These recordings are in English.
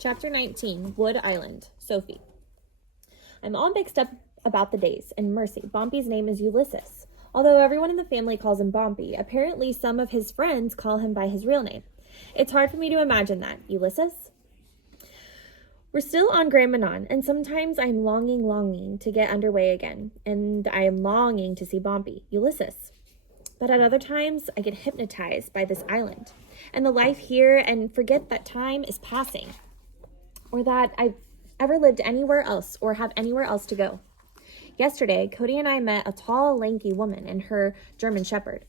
Chapter 19, Wood Island, Sophie. I'm all mixed up about the days, and mercy, Bompy's name is Ulysses. Although everyone in the family calls him Bompy, apparently some of his friends call him by his real name. It's hard for me to imagine that. Ulysses? We're still on Grand Manan, and sometimes I'm longing to get underway again, and I am longing to see Bompy, Ulysses. But at other times, I get hypnotized by this island, and the life here, and forget that time is passing, or that I've ever lived anywhere else or have anywhere else to go. Yesterday, Cody and I met a tall, lanky woman and her German shepherd.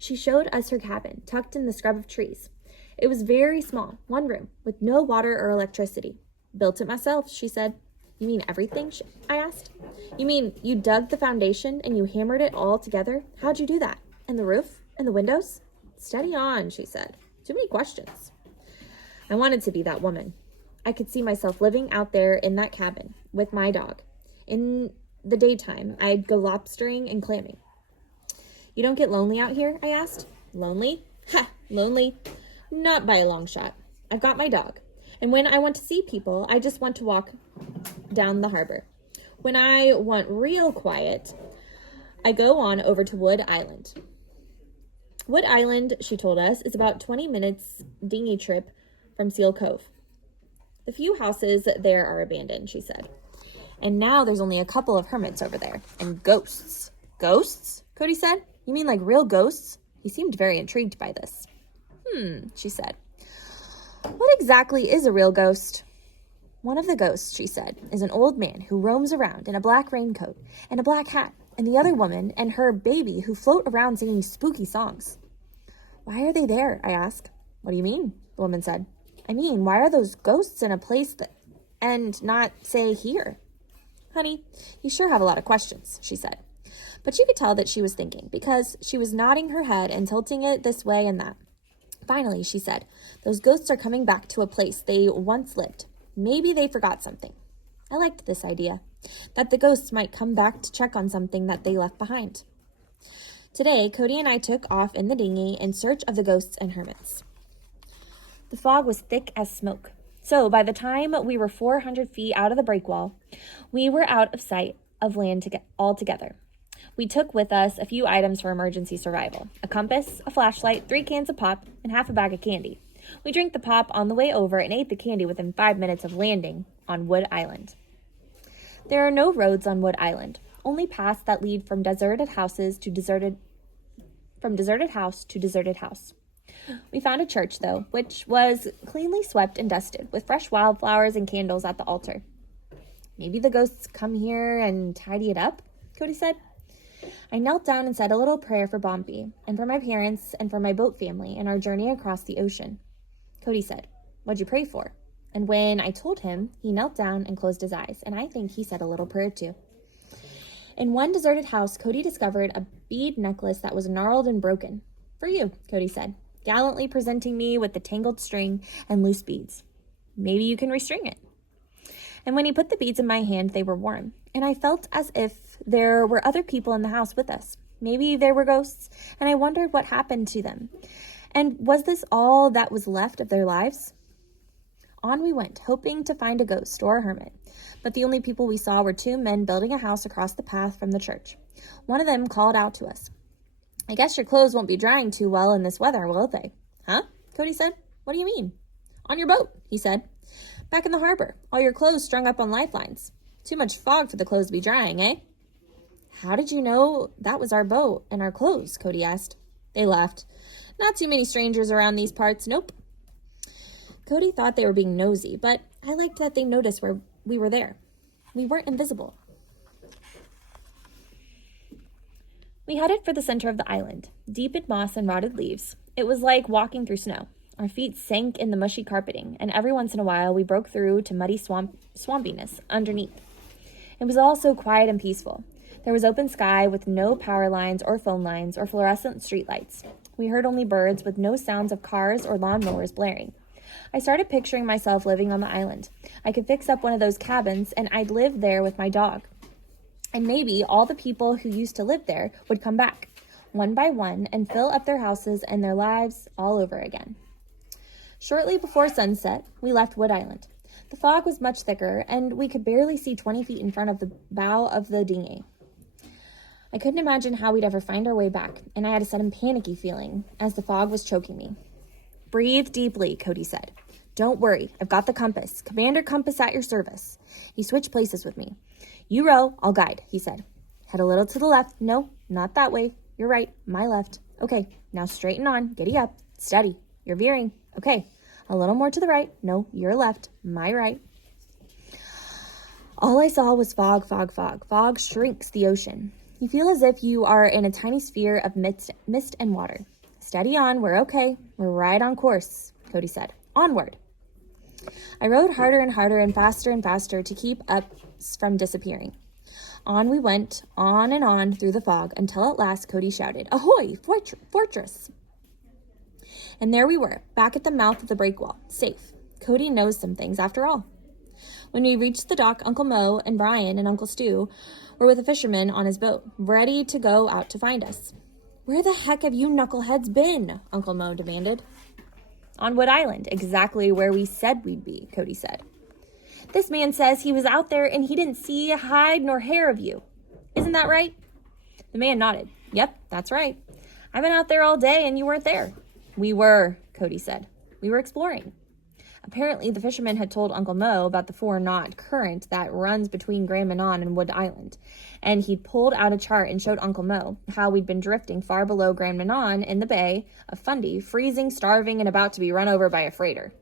She showed us her cabin, tucked in the scrub of trees. It was very small, one room, with no water or electricity. Built it myself, she said. You mean everything? I asked. You mean you dug the foundation and you hammered it all together? How'd you do that? And the roof? And the windows? Steady on, she said. Too many questions. I wanted to be that woman. I could see myself living out there in that cabin with my dog. In the daytime, I'd go lobstering and clamming. You don't get lonely out here? I asked. Lonely? Ha! Lonely? Not by a long shot. I've got my dog. And when I want to see people, I just want to walk down the harbor. When I want real quiet, I go on over to Wood Island. Wood Island, she told us, is about 20 minutes dinghy trip from Seal Cove. The few houses there are abandoned, she said. And now there's only a couple of hermits over there. And ghosts. Ghosts? Cody said. You mean like real ghosts? He seemed very intrigued by this. She said. What exactly is a real ghost? One of the ghosts, she said, is an old man who roams around in a black raincoat and a black hat, and the other woman and her baby who float around singing spooky songs. Why are they there? I asked. What do you mean? The woman said. I mean, why are those ghosts in a place and not, say, here? Honey, you sure have a lot of questions, she said. But you could tell that she was thinking, because she was nodding her head and tilting it this way and that. Finally, she said, those ghosts are coming back to a place they once lived. Maybe they forgot something. I liked this idea, that the ghosts might come back to check on something that they left behind. Today, Cody and I took off in the dinghy in search of the ghosts and hermits. The fog was thick as smoke. So by the time we were 400 feet out of the breakwall, we were out of sight of land altogether. We took with us a few items for emergency survival. A compass, a flashlight, 3 cans of pop, and half a bag of candy. We drank the pop on the way over and ate the candy within 5 minutes of landing on Wood Island. There are no roads on Wood Island, only paths that lead from deserted house to deserted house. We found a church, though, which was cleanly swept and dusted, with fresh wildflowers and candles at the altar. Maybe the ghosts come here and tidy it up, Cody said. I knelt down and said a little prayer for Bompy, and for my parents, and for my boat family, and our journey across the ocean. Cody said, What'd you pray for? And when I told him, he knelt down and closed his eyes, and I think he said a little prayer too. In one deserted house, Cody discovered a bead necklace that was gnarled and broken. For you, Cody said, gallantly presenting me with the tangled string and loose beads. Maybe you can restring it. And when he put the beads in my hand, they were warm, and I felt as if there were other people in the house with us. Maybe there were ghosts, and I wondered what happened to them. And was this all that was left of their lives? On we went, hoping to find a ghost or a hermit, but the only people we saw were 2 men building a house across the path from the church. One of them called out to us. I guess your clothes won't be drying too well in this weather, will they? Huh? Cody said. What do you mean? On your boat, he said. Back in the harbor, all your clothes strung up on lifelines. Too much fog for the clothes to be drying, eh? How did you know that was our boat and our clothes? Cody asked. They laughed. Not too many strangers around these parts, nope. Cody thought they were being nosy, but I liked that they noticed where we were there. We weren't invisible. We headed for the center of the island, deep in moss and rotted leaves. It was like walking through snow. Our feet sank in the mushy carpeting, and every once in a while we broke through to muddy swampiness underneath. It was all so quiet and peaceful. There was open sky with no power lines or phone lines or fluorescent streetlights. We heard only birds with no sounds of cars or lawnmowers blaring. I started picturing myself living on the island. I could fix up one of those cabins, and I'd live there with my dog. And maybe all the people who used to live there would come back, one by one, and fill up their houses and their lives all over again. Shortly before sunset, we left Wood Island. The fog was much thicker, and we could barely see 20 feet in front of the bow of the dinghy. I couldn't imagine how we'd ever find our way back, and I had a sudden panicky feeling as the fog was choking me. "Breathe deeply," Cody said. "Don't worry, I've got the compass. Commander Compass at your service." He switched places with me. "You row, I'll guide," he said. "Head a little to the left. No, not that way. You're right, my left. Okay, now straighten on, giddy up, steady. You're veering. Okay, a little more to the right. No, your left, my right." All I saw was fog, fog, fog. Fog shrinks the ocean. You feel as if you are in a tiny sphere of mist and water. "Steady on, we're okay. We're right on course," Cody said. "Onward." I rowed harder and harder and faster to keep up from disappearing. On we went, on and on through the fog, until at last Cody shouted, "Ahoy, fortress!" And there we were, back at the mouth of the breakwall, safe. Cody knows some things after all. When we reached the dock, Uncle Mo and Brian and Uncle Stu were with a fisherman on his boat, ready to go out to find us. "Where the heck have you knuckleheads been?" Uncle Mo demanded. "On Wood Island, exactly where we said we'd be," Cody said. "This man says he was out there and he didn't see a hide nor hair of you. Isn't that right?" The man nodded. "Yep, that's right. I've been out there all day and you weren't there." "We were," Cody said. "We were exploring." Apparently, the fisherman had told Uncle Mo about the 4-knot current that runs between Grand Manan and Wood Island, and he'd pulled out a chart and showed Uncle Mo how we'd been drifting far below Grand Manan in the Bay of Fundy, freezing, starving, and about to be run over by a freighter.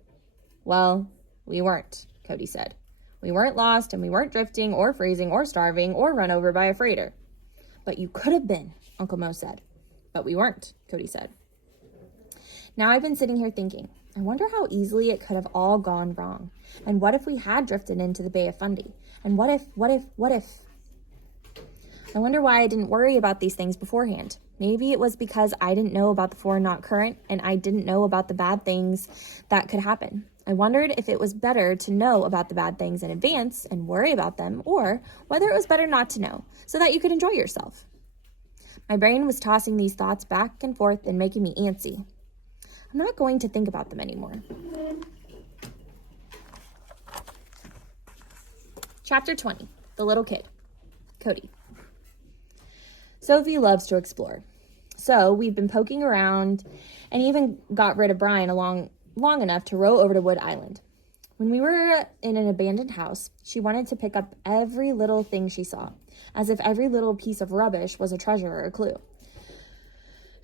"Well, we weren't," Cody said. "We weren't lost, and we weren't drifting or freezing or starving or run over by a freighter." "But you could have been," Uncle Mo said. "But we weren't," Cody said. Now I've been sitting here thinking, I wonder how easily it could have all gone wrong. And what if we had drifted into the Bay of Fundy? And what if? I wonder why I didn't worry about these things beforehand. Maybe it was because I didn't know about the 4-knot current and I didn't know about the bad things that could happen. I wondered if it was better to know about the bad things in advance and worry about them, or whether it was better not to know, so that you could enjoy yourself. My brain was tossing these thoughts back and forth and making me antsy. I'm not going to think about them anymore. Chapter 20, The Little Kid, Cody. Sophie loves to explore. So we've been poking around and even got rid of Brian long enough to row over to Wood Island. When we were in an abandoned house, she wanted to pick up every little thing she saw, as if every little piece of rubbish was a treasure or a clue.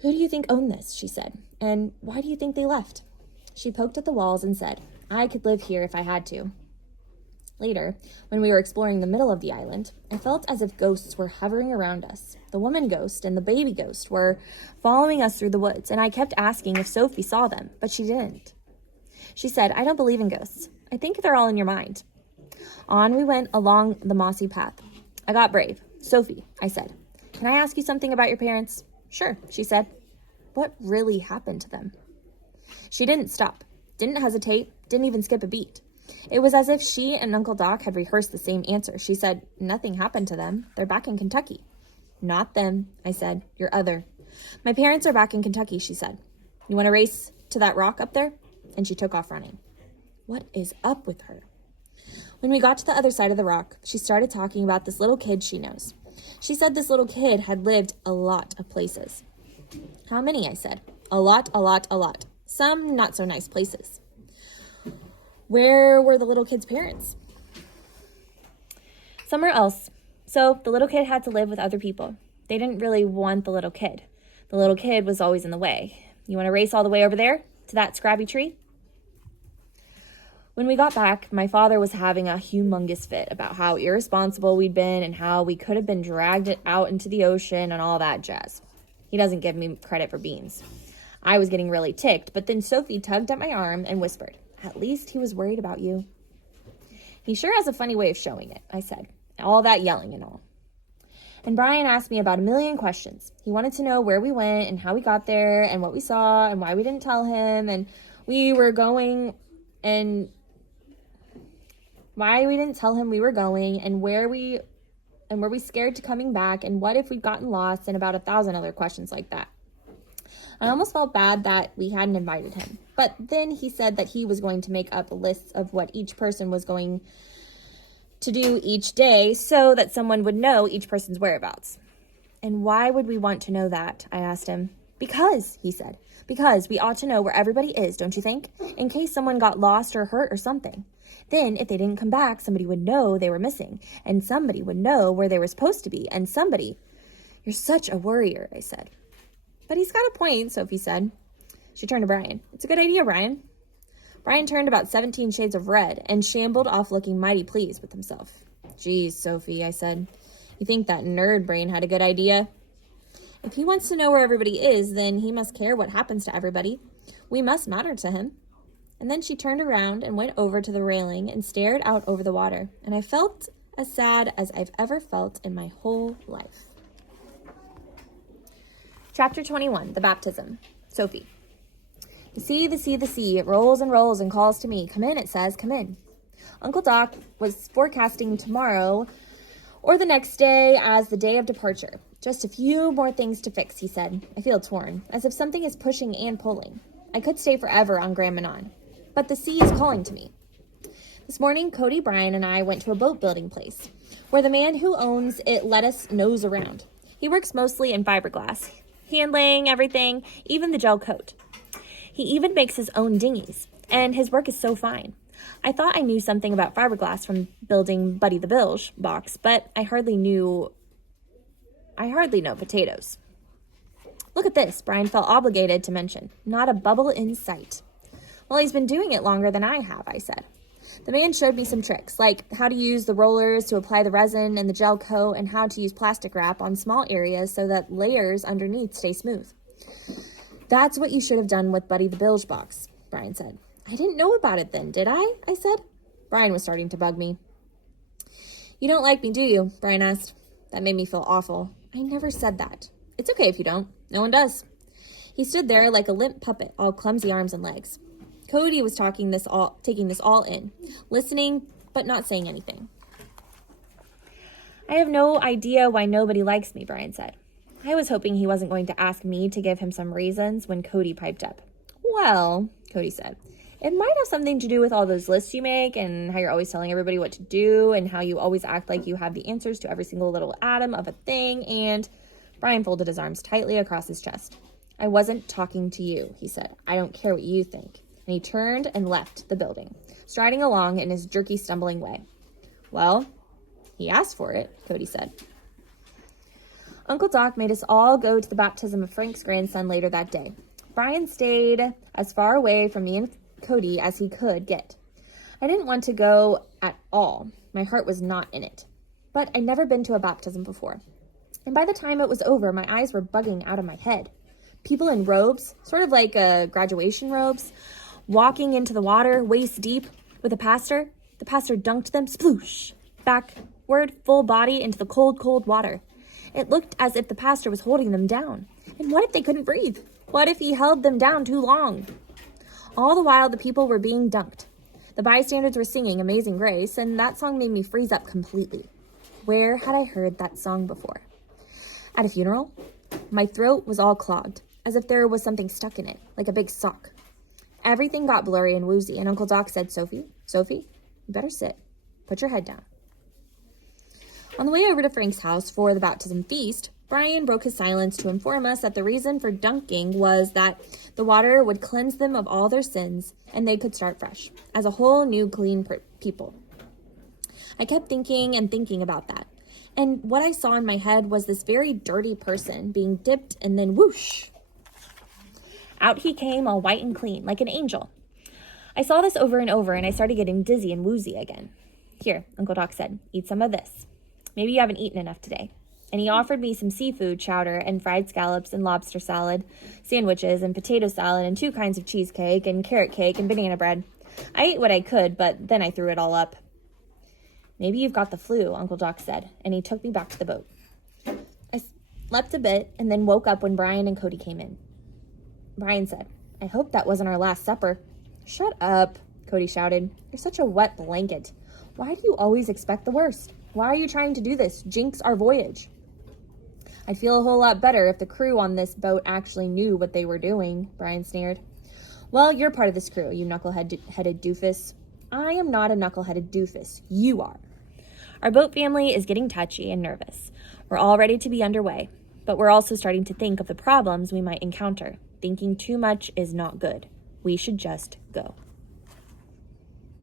"Who do you think owned this?" she said. "And why do you think they left?" She poked at the walls and said, "I could live here if I had to." Later, when we were exploring the middle of the island, I felt as if ghosts were hovering around us. The woman ghost and the baby ghost were following us through the woods, and I kept asking if Sophie saw them, but she didn't. She said, "I don't believe in ghosts. I think they're all in your mind." On we went along the mossy path. I got brave. "Sophie," I said, "can I ask you something about your parents?" "Sure," she said. "What really happened to them?" She didn't stop, didn't hesitate, didn't even skip a beat. It was as if she and Uncle Doc had rehearsed the same answer. She said, "Nothing happened to them. They're back in Kentucky." "Not them," I said. "Your other." "My parents are back in Kentucky," she said. "You want to race to that rock up there?" And she took off running. What is up with her? When we got to the other side of the rock, she started talking about this little kid she knows. She said this little kid had lived a lot of places. "How many?" I said. A lot. Some not so nice places." "Where were the little kid's parents?" "Somewhere else. So the little kid had to live with other people. They didn't really want the little kid. The little kid was always in the way. You want to race all the way over there to that scrabby tree?" When we got back, my father was having a humongous fit about how irresponsible we'd been and how we could have been dragged out into the ocean and all that jazz. He doesn't give me credit for beans. I was getting really ticked, but then Sophie tugged at my arm and whispered, "At least he was worried about you." "He sure has a funny way of showing it," I said. "All that yelling and all." And Brian asked me about a million questions. He wanted to know where we went and how we got there and what we saw and why we didn't tell him and why we didn't tell him we were going and were we scared to coming back and what if we'd gotten lost and about 1,000 other questions like that. I almost felt bad that we hadn't invited him. But then he said that he was going to make up a list of what each person was going to do each day so that someone would know each person's whereabouts. And why would we want to know that? I asked him. Because, he said. Because we ought to know where everybody is, don't you think? In case someone got lost or hurt or something. Then, if they didn't come back, somebody would know they were missing. And somebody would know where they were supposed to be. And somebody... You're such a worrier, I said. But he's got a point, Sophie said. She turned to Brian. It's a good idea, Brian. Brian turned about 17 shades of red and shambled off looking mighty pleased with himself. Geez, Sophie, I said. You think that nerd brain had a good idea? If he wants to know where everybody is, then he must care what happens to everybody. We must matter to him. And then she turned around and went over to the railing and stared out over the water. And I felt as sad as I've ever felt in my whole life. Chapter 21, The Baptism. Sophie. The sea, the sea, the sea, it rolls and rolls and calls to me. Come in, it says, come in. Uncle Doc was forecasting tomorrow or the next day as the day of departure. Just a few more things to fix, he said. I feel torn, as if something is pushing and pulling. I could stay forever on Grand Manon, but the sea is calling to me. This morning, Cody, Brian, and I went to a boat building place, where the man who owns it let us nose around. He works mostly in fiberglass, handling everything, even the gel coat. He even makes his own dinghies, and his work is so fine. I thought I knew something about fiberglass from building Buddy the Bilge box, but I hardly know potatoes. Look at this, Brian felt obligated to mention. Not a bubble in sight. Well, he's been doing it longer than I have, I said. The man showed me some tricks, like how to use the rollers to apply the resin and the gel coat and how to use plastic wrap on small areas so that layers underneath stay smooth. That's what you should have done with Buddy the Bilge box, Brian said. I didn't know about it then, did I said. Brian was starting to bug me. You don't like me, do you? Brian asked. That made me feel awful. I never said that. It's okay if you don't. No one does. He stood there like a limp puppet, all clumsy arms and legs. Cody was taking this all in, listening but not saying anything. I have no idea why nobody likes me, Brian said. I was hoping he wasn't going to ask me to give him some reasons when Cody piped up. Well, Cody said, it might have something to do with all those lists you make and how you're always telling everybody what to do and how you always act like you have the answers to every single little atom of a thing. And Brian folded his arms tightly across his chest. I wasn't talking to you, he said. I don't care what you think. And he turned and left the building, striding along in his jerky, stumbling way. Well, he asked for it, Cody said. Uncle Doc made us all go to the baptism of Frank's grandson later that day. Brian stayed as far away from me and Cody as he could get. I didn't want to go at all. My heart was not in it. But I'd never been to a baptism before. And by the time it was over, my eyes were bugging out of my head. People in robes, sort of like graduation robes, walking into the water, waist deep, with a pastor. The pastor dunked them, sploosh, backward, full body into the cold, cold water. It looked as if the pastor was holding them down. And what if they couldn't breathe? What if he held them down too long? All the while, the people were being dunked. The bystanders were singing Amazing Grace, and that song made me freeze up completely. Where had I heard that song before? At a funeral? My throat was all clogged, as if there was something stuck in it, like a big sock. Everything got blurry and woozy, and Uncle Doc said, Sophie, you better sit. Put your head down. On the way over to Frank's house for the baptism feast, Brian broke his silence to inform us that the reason for dunking was that the water would cleanse them of all their sins and they could start fresh, as a whole new clean people. I kept thinking and thinking about that. And what I saw in my head was this very dirty person being dipped and then whoosh. Out he came all white and clean, like an angel. I saw this over and over and I started getting dizzy and woozy again. Here, Uncle Doc said, eat some of this. Maybe you haven't eaten enough today. And he offered me some seafood chowder and fried scallops and lobster salad, sandwiches and potato salad and 2 kinds of cheesecake and carrot cake and banana bread. I ate what I could, but then I threw it all up. Maybe you've got the flu, Uncle Doc said, and he took me back to the boat. I slept a bit and then woke up when Brian and Cody came in. Brian said, I hope that wasn't our last supper. Shut up, Cody shouted. You're such a wet blanket. Why do you always expect the worst? Why are you trying to do this? Jinx our voyage. I'd feel a whole lot better if the crew on this boat actually knew what they were doing, Brian sneered. Well, you're part of this crew, you knuckle-headed doofus. I am not a knuckle-headed doofus. You are. Our boat family is getting touchy and nervous. We're all ready to be underway, but we're also starting to think of the problems we might encounter. Thinking too much is not good. We should just go.